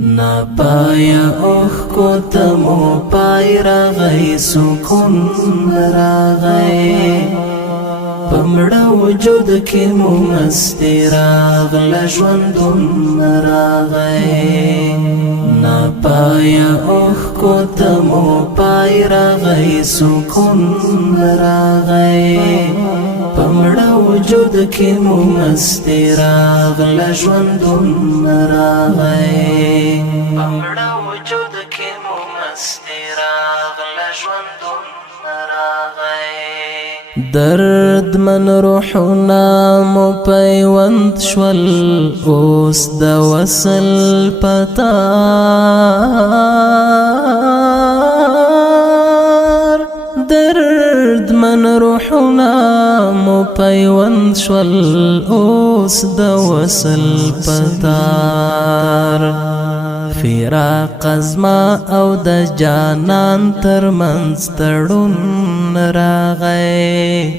نا پایا اوخ کو تمو پای راغی سکون راغی پمړه وجود کې مو مستی راغله ژوندون راغی نا پایا اوخ کو تمو پای راغی سکون راغی پمړه وجود کې مو مستی راغله ژوندون راغی پمړه وجود کې مو مستی راغله ژوندون راغی درد من روحنا مو پیوند شول اوس د وصل پتا درد من روحنا مو پیوند شول اوس د وصل پتار فراق ازما او د جانان ترمنځ تړون راغی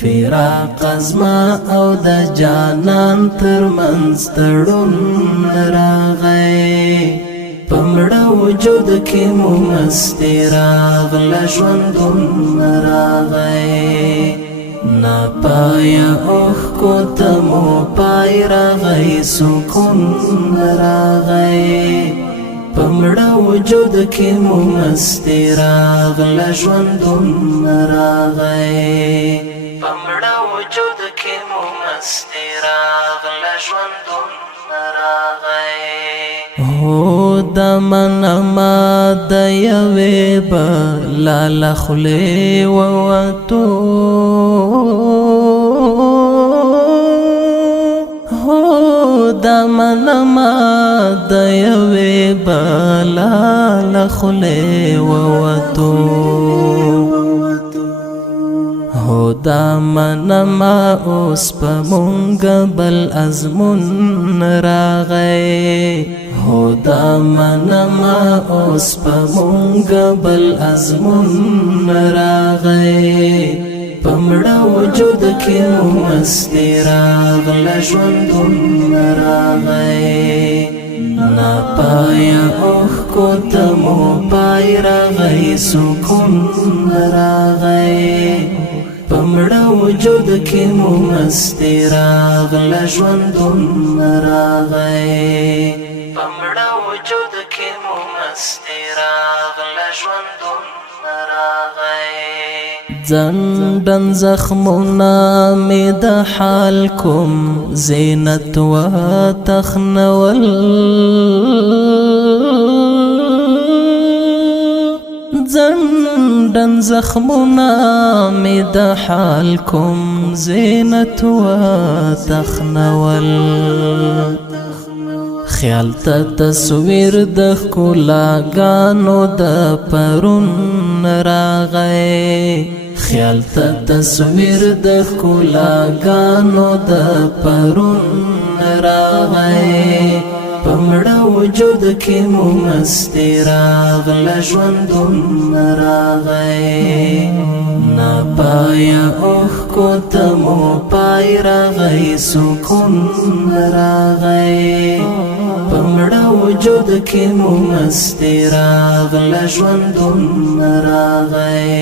فراق ازما او د جانان ترمنځ تړون راغی پمړه وجود کې مو مستی راغله ژوندون راغی نا پایا اوخ کو تمو پای راغی سکون راغی پمړه وجود کې مو مستی راغله ژوندون راغی پمړه وجود کې مو مستی راغله ژوندون راغی هو د منما د یوې بلاله خولې ووتو هو د منما د یوې بلاله خولې ووتو هو دا منما اوس په مونږ بل ازمون راغی هو دا منما اوس په مونږ بل ازمون راغی پمړه وجود کې مو مستی راغله ژوندون راغی نا پایا اوخ کو تمو پای راغی سکون راغی پمړه وجود کې مو مستی راغله ژوندون راغی پمړه وجود کې مو مستی راغله ژوندون راغی ځندن زخمونه مې د حال کوم زینت و تخنول زندن زخمنا مې د حال کوم زینت و تخنول خیال ته تصویر د ښکلاګانو د پرون راغی خیال ته تصویر د ښکلاګانو د پرون راغی پمړه وجود کې مو مستی راغله ژوندون راغی نا پایا اوخ کو تمو پای راغی سکون راغی پمړه وجود کې مو مستی راغله ژوندون راغی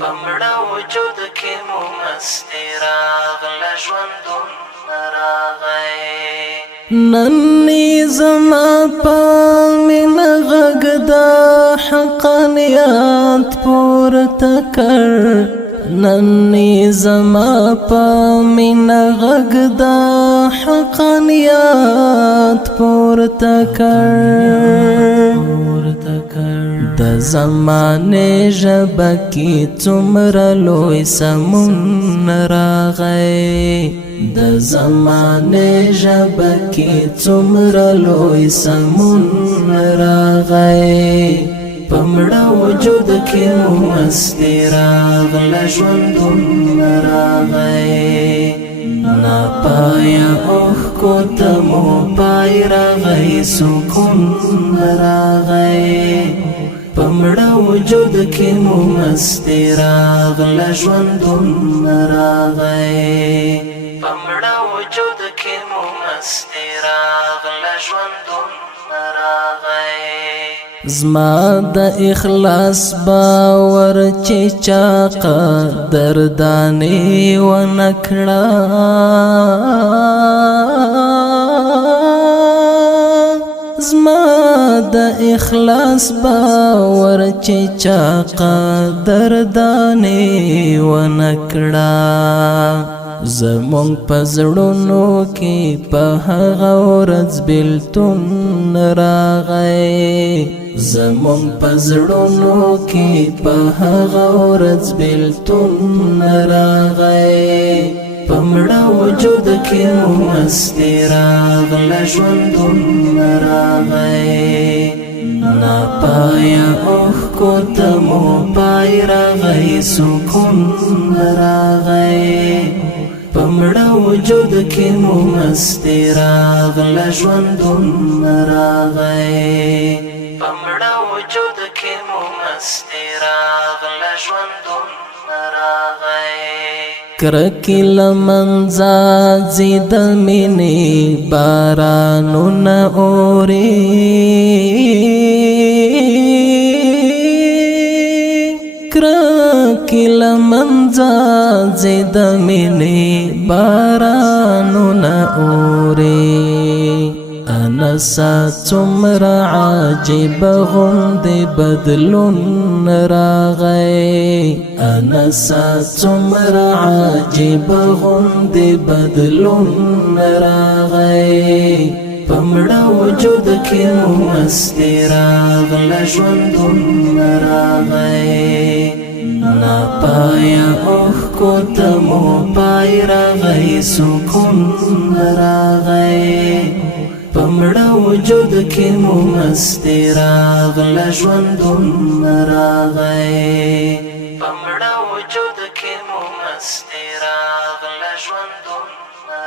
پمړه وجود کې مو مستی راغله ژوندون راغی ننی زما په مینه غږ د حقانیت پورته کړ ننی زما په مینه غږ د حقانیت پورته کړ د زمانې ژبه کې څومره لوی سمون راغی د زمانې ژبه کې څومره لوی سمون راغی پمړه وجود کې مو مستی راغله ژوندون راغی نا پایا اوخ کو تمو پای راغی سکون راغی پمړه وجود کې مو مستی راغله ژوندون راغی پمړه وجود کې مو مستی راغله ژوندون راغی زما د اخلاص باور چې چا قدرداني ونکړه زما د اخلاص باور چې چا قدرداني ونکړه زمونږ په زړونو کې په هغه ورځ بېلتون راغی زمونږ په زړونو کې په هغه ورځ بېلتون راغی په مړه وجود کې مو مستي راغله ژوندون راغی ناپایه اوښکو ته مو پای راغی سکون راغی په مړه وجود کې مو مستي راغله ژوندون راغی په مړه وجود کې مو مستي راغله ژوندون راغی کرکی لمنځه ځي د مینې بارانونه اوري کرکی لمنځه ځي د مینې بارانونه اوري انسا څومره عجیب غوندې بدلون راغی انسا څومره عجیب غوندې بدلون راغی په مړه وجود کې مو مستي راغله ژوندون راغی ناپایه اوښکو ته مو پای راغی سکون راغی په مړه وجود کې مو مستي راغله ژوندون راغی په مړه وجود کې مو مستي راغله ژوندون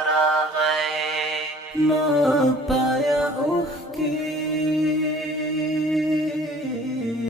راغی